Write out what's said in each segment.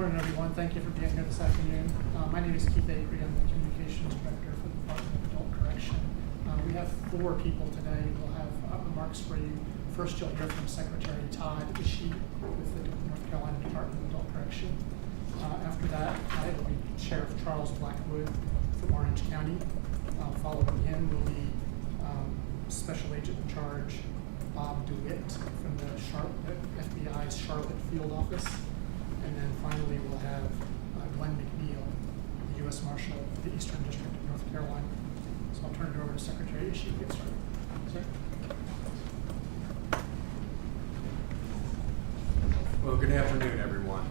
Morning, everyone. Thank you for being here this afternoon. My name is Keith Acree. I'm the Communications Director for the Department of Adult Correction. We have 4 people today. We'll have remarks for you. First, you'll hear from Secretary Todd Ishii with the North Carolina Department of Adult Correction. After that, it will be Sheriff Charles Blackwood from Orange County. Following him will be Special Agent in Charge Bob DeWitt from the FBI's Charlotte Field Office. And then finally, we'll have Glenn McNeil, the U.S. Marshal for the Eastern District of North Carolina. So I'll turn it over to Secretary Ishii to get started. Sir? Well, good afternoon, everyone.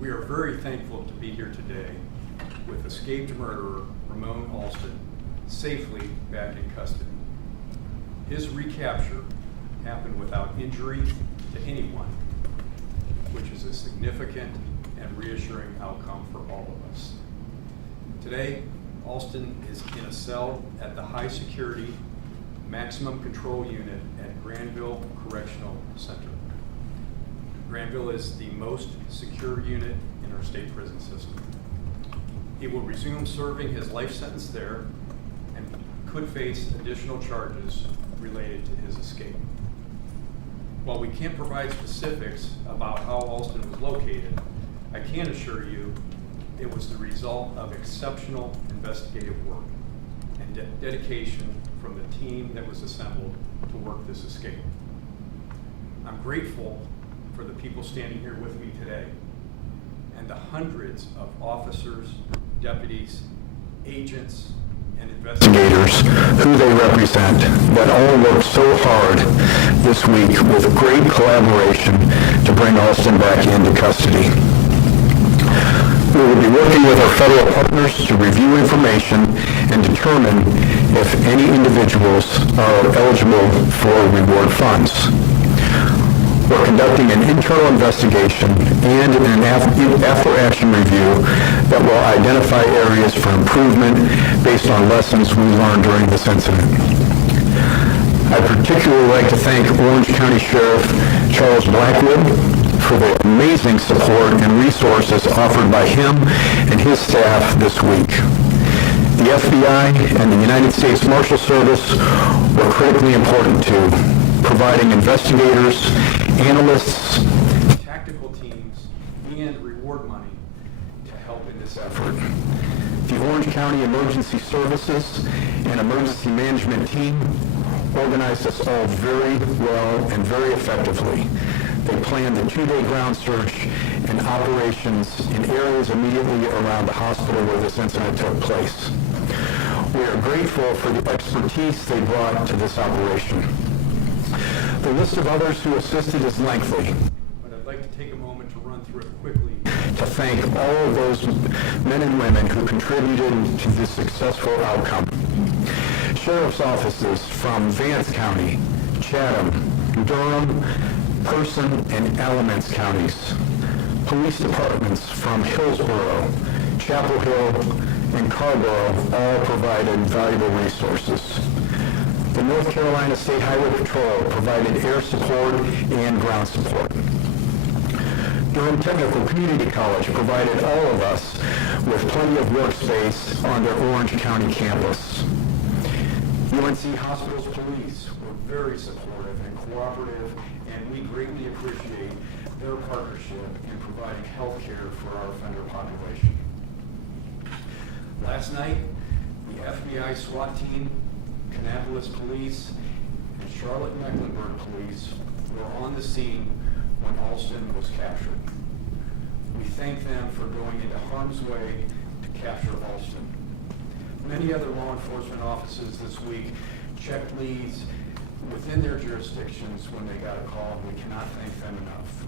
We are very thankful to be here today with escaped murderer Ramone Alston safely back in custody. His recapture happened without injury to anyone, which is a significant and reassuring outcome for all of us. Today, Alston is in a cell at the high security maximum control unit at Granville Correctional Center. Granville is the most secure unit in our state prison system. He will resume serving his life sentence there and could face additional charges related to his escape. While we can't provide specifics about how Alston was located, I can assure you it was the result of exceptional investigative work and dedication from the team that was assembled to work this escape. I'm grateful for the people standing here with me today and the hundreds of officers, deputies, agents, and investigators who they represent that all worked so hard this week with great collaboration to bring Alston back into custody. We will be working with our federal partners to review information and determine if any individuals are eligible for reward funds. We're conducting an internal investigation and an after-action review that will identify areas for improvement based on lessons we learned during this incident. I'd particularly like to thank Orange County Sheriff Charles Blackwood for the amazing support and resources offered by him and his staff this week. The FBI and the United States Marshal Service were critically important too, providing investigators, analysts, tactical teams, and reward money to help in this effort. The Orange County Emergency Services and Emergency Management team organized us all very well and very effectively. They planned the 2-day ground search and operations in areas immediately around the hospital where this incident took place. We are grateful for the expertise they brought to this operation. The list of others who assisted is lengthy, but I'd like to take a moment to run through it quickly to thank all of those men and women who contributed to this successful outcome. Sheriff's offices from Vance County, Chatham, Durham, Person, and Alamance counties. Police departments from Hillsborough, Chapel Hill, and Carrboro all provided valuable resources. The North Carolina State Highway Patrol provided air support and ground support. Durham Technical Community College provided all of us with plenty of workspace on their Orange County campus. UNC Hospitals Police were very supportive and cooperative, and we greatly appreciate their partnership in providing health care for our offender population. Last night, the FBI SWAT team, Kannapolis Police, and Charlotte Mecklenburg Police were on the scene when Alston was captured. We thank them for going into harm's way to capture Alston. Many other law enforcement offices this week checked leads within their jurisdictions when they got a call. We cannot thank them enough.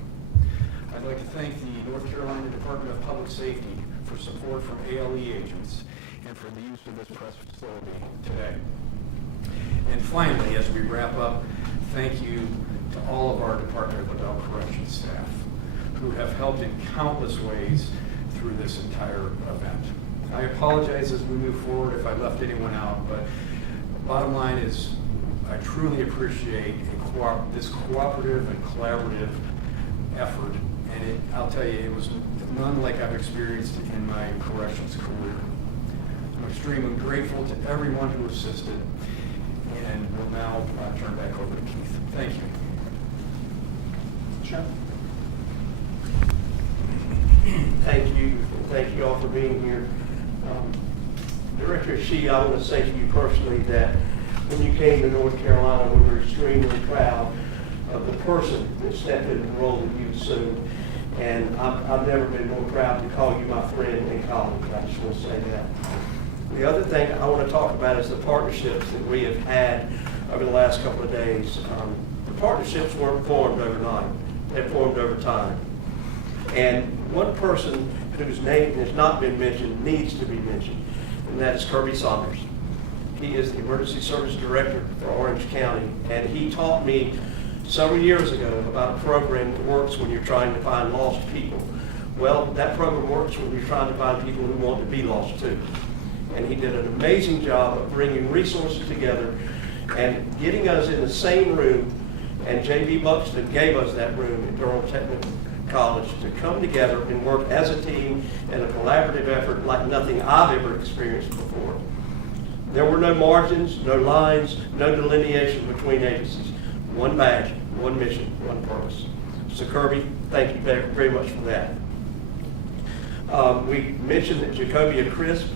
I'd like to thank the North Carolina Department of Public Safety for support from ALE agents and for the use of this press facility today. And finally, as we wrap up, thank you to all of our Department of Adult Corrections staff who have helped in countless ways through this entire event. I apologize as we move forward if I left anyone out, but bottom line is I truly appreciate this cooperative and collaborative effort, And I'll tell you, it was none like I've experienced in my corrections career. I'm extremely grateful to everyone who assisted, and will now turn back over to Keith. Thank you. Sure. Thank you. Thank you all for being here. Director Shee, I want to say to you personally that when you came to North Carolina, we were extremely proud of the person that stepped into the role that you assumed. And I've never been more proud to call you my friend and colleague. I just want to say that. The other thing I want to talk about is the partnerships that we have had over the last couple of days. The partnerships weren't formed overnight. They formed over time. And one person whose name has not been mentioned needs to be mentioned, and that is Kirby Saunders. He is the Emergency Service Director for Orange County, and he taught me several years ago about a program that works when you're trying to find lost people. Well, that program works when you're trying to find people who want to be lost too. And he did an amazing job of bringing resources together and getting us in the same room, and J.B. Buxton gave us that room at Durham Technical College to come together and work as a team in a collaborative effort like nothing I've ever experienced before. There were no margins, no lines, no delineation between agencies. One badge, one mission, one purpose. So Kirby, thank you very much for that. We mentioned that Jacobia Crisp,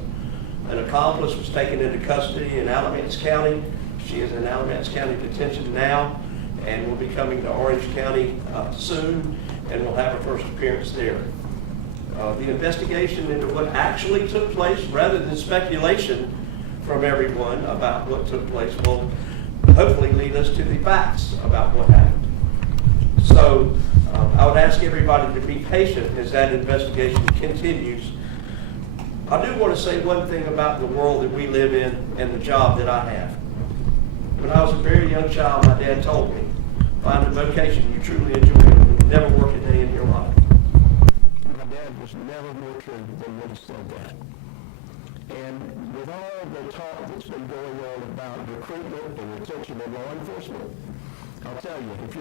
an accomplice, was taken into custody in Alamance County. She is in Alamance County detention now and will be coming to Orange County soon, and will have her first appearance there. The investigation into what actually took place, rather than speculation from everyone about what took place, will hopefully lead us to the facts about what happened. So I would ask everybody to be patient as that investigation continues. I do want to say one thing about the world that we live in and the job that I have. When I was a very young child, my dad told me, find a vocation you truly enjoy and you'll never work a day in your life. My dad was never more true than when he said that. And with all the talk that's been going on about recruitment and retention in law enforcement, I'll tell you, if you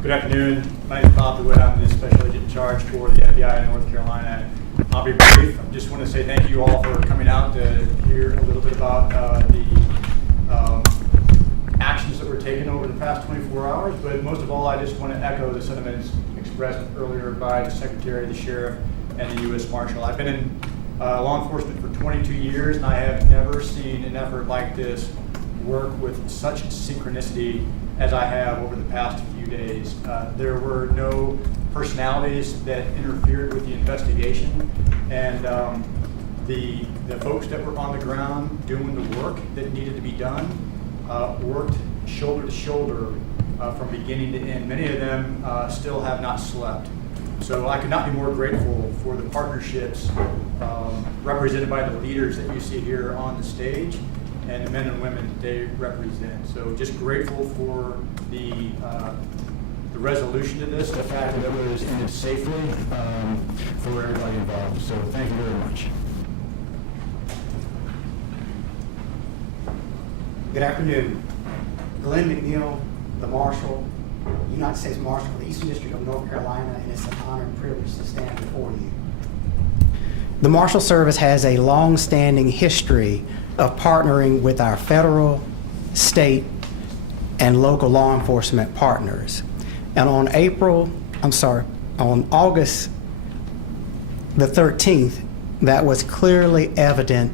Good afternoon. My name is Bob DeWitt. I'm the Special Agent in charge for the FBI in North Carolina. I'll be brief. I just want to say thank you all for coming out to hear a little bit about the actions that were taken over the past 24 hours. But most of all, I just want to echo the sentiments expressed earlier by the Secretary, the Sheriff, and the U.S. Marshal. I've been in law enforcement for 22 years, and I have never seen an effort like this work with such synchronicity as I have over the past few days. There were no personalities that interfered with the investigation, and the folks that were on the ground doing the work that needed to be done worked shoulder to shoulder from beginning to end. Many of them still have not slept. So I could not be more grateful for the partnerships represented by the leaders that you see here on the stage and the men and women that they represent. So just grateful for the resolution to this, the fact that it was ended safely for everybody involved. So thank you very much. Good afternoon. Glenn McNeil, the Marshal, United States Marshal for the Eastern District of North Carolina, and it's an honor and privilege to stand before you. The Marshal Service has a long-standing history of partnering with our federal, state, and local law enforcement partners. And on August the 13th, that was clearly evident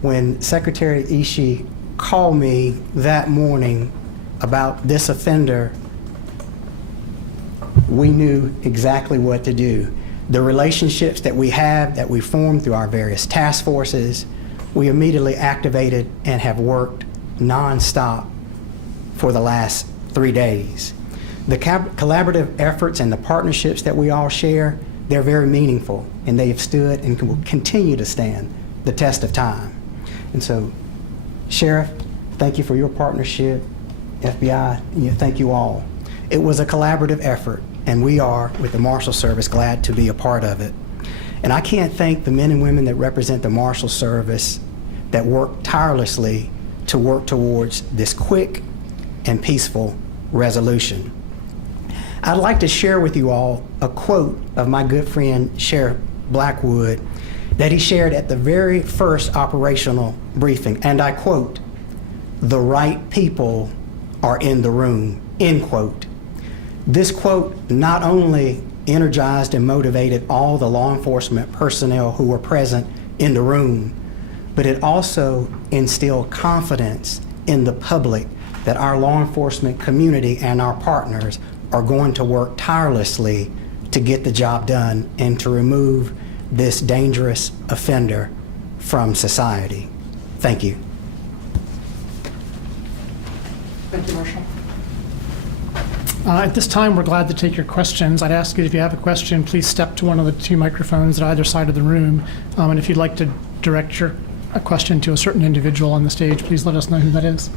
when Secretary Ishii called me that morning about this offender. We knew exactly what to do. The relationships that we have, that we formed through our various task forces, we immediately activated and have worked nonstop for the last 3 days. The collaborative efforts and the partnerships that we all share, they're very meaningful, and they have stood and will continue to stand the test of time. And so, Sheriff, thank you for your partnership. FBI, thank you all. It was a collaborative effort, and we are, with the Marshal Service, glad to be a part of it. And I can't thank the men and women that represent the Marshal Service that work tirelessly to work towards this quick and peaceful resolution. I'd like to share with you all a quote of my good friend Sheriff Blackwood that he shared at the very first operational briefing, and I quote, "The right people are in the room," end quote. This quote not only energized and motivated all the law enforcement personnel who were present in the room, but it also instilled confidence in the public that our law enforcement community and our partners are going to work tirelessly to get the job done and to remove this dangerous offender from society. Thank you. Thank you, Marshal. At this time, we're glad to take your questions. I'd ask you, if you have a question, please step to one of the two microphones at either side of the room. And if you'd like to direct a question to a certain individual on the stage, please let us know who that is.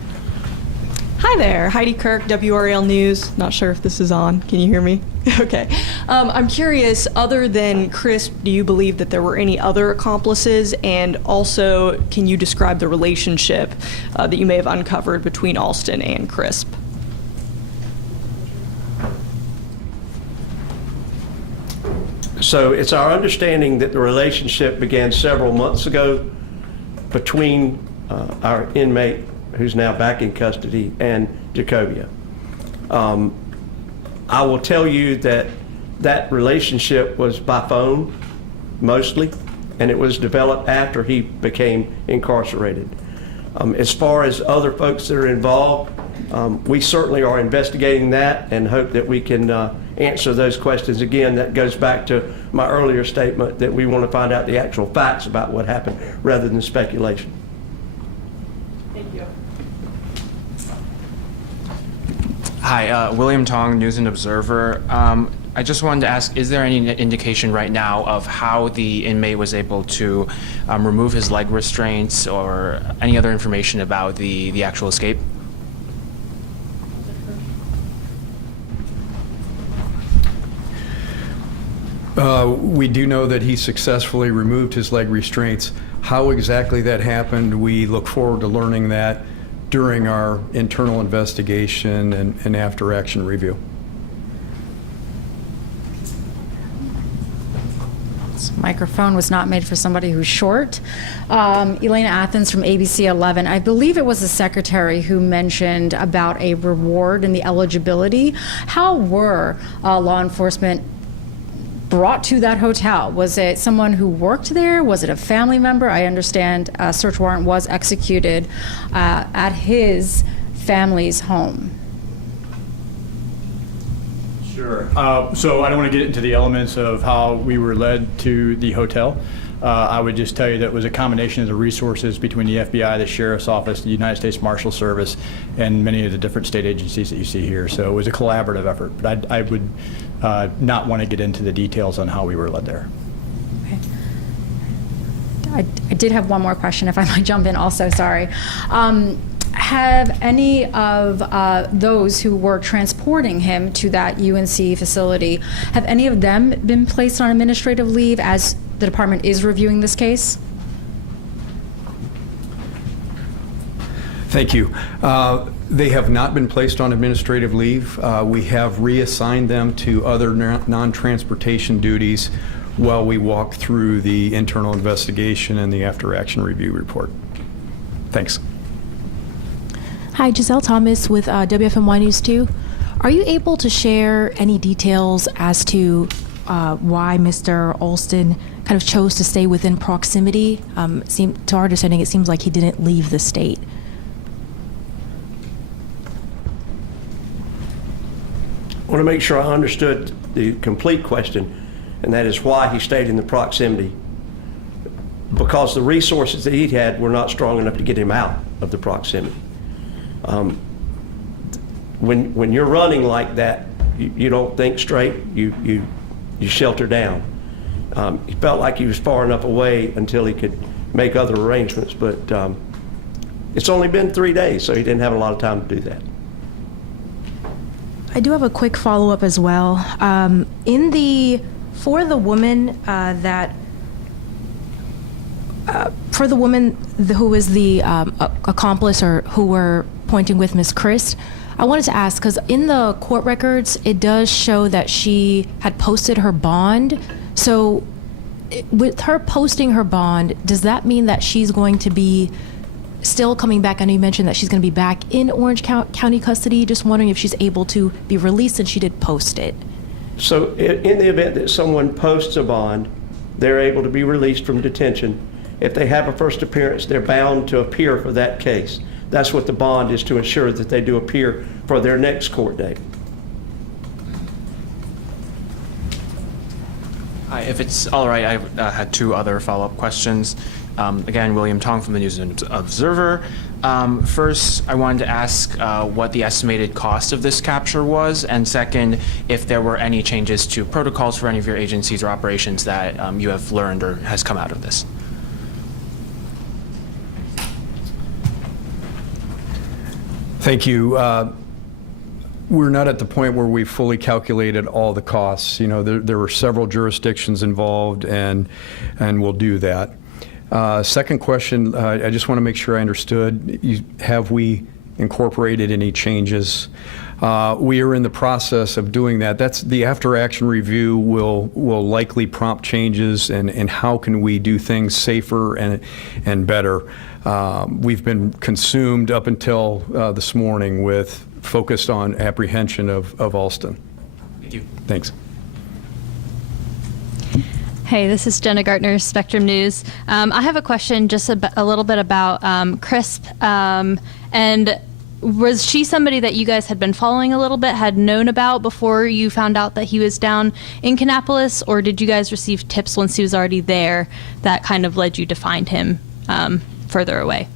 Hi there, Heidi Kirk, WRAL News. Not sure if this is on. Can you hear me? Okay. I'm curious, other than Chris, do you believe that there were any other accomplices? And also, can you describe the relationship that you may have uncovered between Alston and Crisp? So it's our understanding that the relationship began several months ago between our inmate, who's now back in custody, and Jacobia. I will tell you that that relationship was by phone, mostly, and it was developed after he became incarcerated. As far as other folks that are involved, we certainly are investigating that and hope that we can answer those questions. Again, that goes back to my earlier statement that we want to find out the actual facts about what happened rather than speculation. Thank you. Hi, William Tong, News and Observer. I just wanted to ask, is there any indication right now of how the inmate was able to remove his leg restraints or any other information about the actual escape? We do know that he successfully removed his leg restraints. How exactly that happened, we look forward to learning that during our internal investigation and after action review. This microphone was not made for somebody who's short. Elena Athens from ABC 11. I believe it was the secretary who mentioned about a reward and the eligibility. How were law enforcement brought to that hotel? Was it someone who worked there? Was it a family member? I understand a search warrant was executed at his family's home. Sure. So I don't want to get into the elements of how we were led to the hotel. I would just tell you that it was a combination of the resources between the FBI, the Sheriff's Office, the United States Marshal Service, and many of the different state agencies that you see here. So it was a collaborative effort. But I would not want to get into the details on how we were led there. Okay. I did have one more question, if I might jump in also, sorry. Have any of those who were transporting him to that UNC facility, have any of them been placed on administrative leave as the department is reviewing this case? Thank you. They have not been placed on administrative leave. We have reassigned them to other non-transportation duties while we walk through the internal investigation and the after-action review report. Thanks. Hi, Giselle Thomas with WFMY News 2. Are you able to share any details as to why Mr. Alston kind of chose to stay within proximity? To our understanding, it seems like he didn't leave the state. I want to make sure I understood the complete question, and that is why he stayed in the proximity. Because the resources that he had were not strong enough to get him out of the proximity. When you're running like that, you don't think straight, you shelter down. He felt like he was far enough away until he could make other arrangements, but it's only been 3 days, so he didn't have a lot of time to do that. I do have a quick follow-up as well. For the woman that for the woman who is the accomplice or who were pointing with Miss Christ, I wanted to ask, because in the court records, it does show that she had posted her bond. So with her posting her bond, does that mean that she's going to be still coming back? I know you mentioned that she's going to be back in Orange County custody. Just wondering if she's able to be released, and she did post it. So in the event that someone posts a bond, they're able to be released from detention. If they have a first appearance, they're bound to appear for that case. That's what the bond is, to ensure that they do appear for their next court date. Hi, if it's all right, I had two other follow-up questions. Again, William Tong from the News and Observer. First, I wanted to ask what the estimated cost of this capture was, and second, if there were any changes to protocols for any of your agencies or operations that you have learned or has come out of this. Thank you. We're not at the point where we've fully calculated all the costs. You know, there were several jurisdictions involved, and we'll do that. Second question, I just want to make sure I understood. Have we incorporated any changes? We are in the process of doing that. That's the after-action review will likely prompt changes and how can we do things safer and better. We've been consumed up until this morning with focused on apprehension of Alston. Thank you. Thanks. Hey, this is Jenna Gartner, Spectrum News. I have a question just a little bit about Crisp. And was she somebody that you guys had been following a little bit, had known about before you found out that he was down in Kannapolis, or did you guys receive tips once he was already there that kind of led you to find him further away?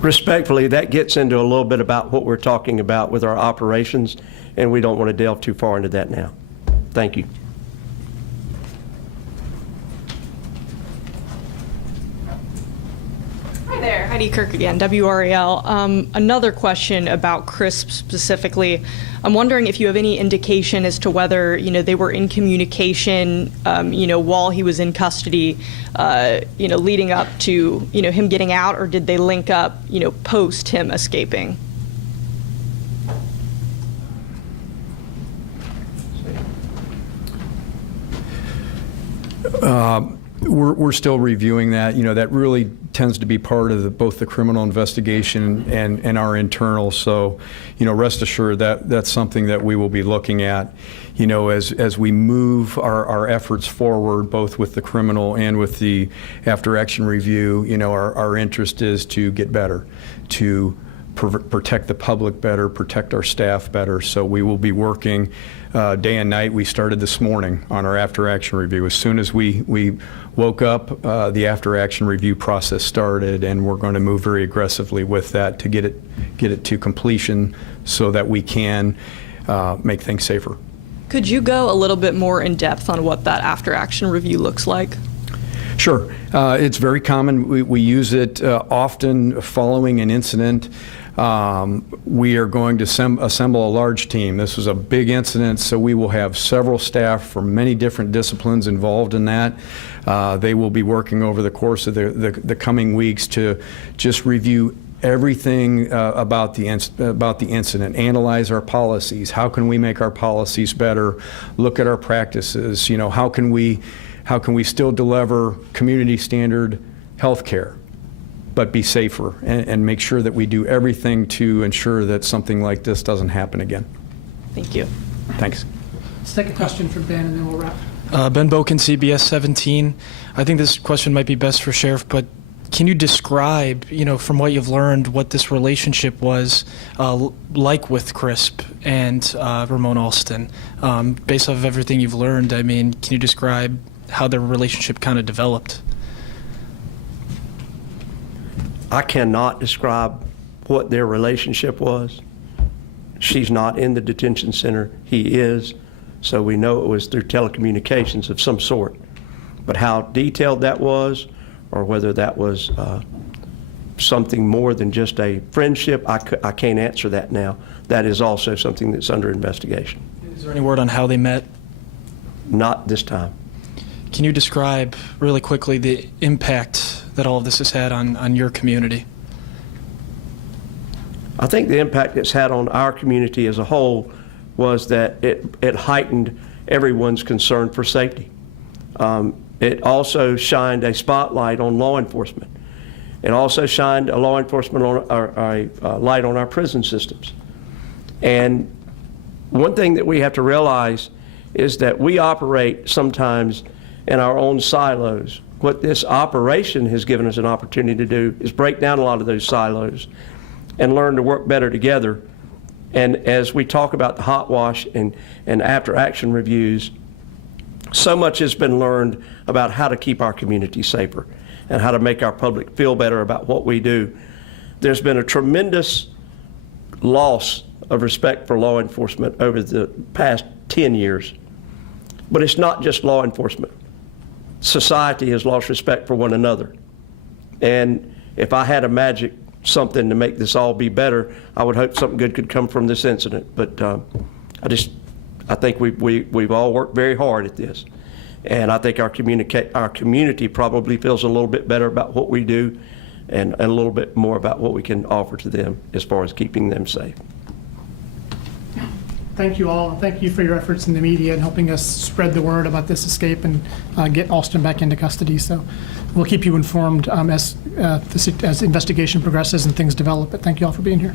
Respectfully, that gets into a little bit about what we're talking about with our operations, and we don't want to delve too far into that now. Thank you. Hi there, Heidi Kirk again, WRAL. Another question about CRISP specifically. I'm wondering if you have any indication as to whether, they were in communication, while he was in custody, leading up to, him getting out, or did they link up, post him escaping? We're still reviewing that. That really tends to be part of both the criminal investigation and our internal. So, rest assured that that's something that we will be looking at, as we move our efforts forward, both with the criminal and with the after-action review. Our interest is to get better, to protect the public better, protect our staff better. So we will be working day and night. We started this morning on our after-action review. As soon as we woke up, the after-action review process started, and we're going to move very aggressively with that to get it to completion so that we can make things safer. Could you go a little bit more in depth on what that after-action review looks like? Sure. It's very common. We use it often following an incident. We are going to assemble a large team. This was a big incident, so we will have several staff from many different disciplines involved in that. They will be working over the course of the coming weeks to just review everything about the incident, analyze our policies. How can we make our policies better? Look at our practices. How can we still deliver community standard health care, but be safer and make sure that we do everything to ensure that something like this doesn't happen again. Thank you. Thanks. Let's take a question from Ben, and then we'll wrap. Ben Boken, CBS 17. I think this question might be best for Sheriff, but can you describe, from what you've learned, what this relationship was like with Crisp and Ramone Alston? Based off of everything you've learned, can you describe how their relationship kind of developed? I cannot describe what their relationship was. She's not in the detention center. He is. So we know it was through telecommunications of some sort. But how detailed that was, or whether that was something more than just a friendship, I can't answer that now. That is also something that's under investigation. Is there any word on how they met? Not this time. can you describe really quickly the impact that all of this has had on your community? I think the impact it's had on our community as a whole was that it heightened everyone's concern for safety. It also shined a spotlight on law enforcement. It also shined a law enforcement light on our prison systems. And one thing that we have to realize is that we operate sometimes in our own silos. What this operation has given us an opportunity to do is break down a lot of those silos and learn to work better together. And as we talk about the hot wash and after action reviews, so much has been learned about how to keep our community safer and how to make our public feel better about what we do. There's been a tremendous loss of respect for law enforcement over the past 10 years. But it's not just law enforcement. Society has lost respect for one another. And if I had a magic something to make this all be better, I would hope something good could come from this incident. But I think we've all worked very hard at this. And I think our community probably feels a little bit better about what we do and a little bit more about what we can offer to them as far as keeping them safe. Thank you all, and thank you for your efforts in the media and helping us spread the word about this escape and get Alston back into custody. So we'll keep you informed as investigation progresses and things develop. But thank you all for being here.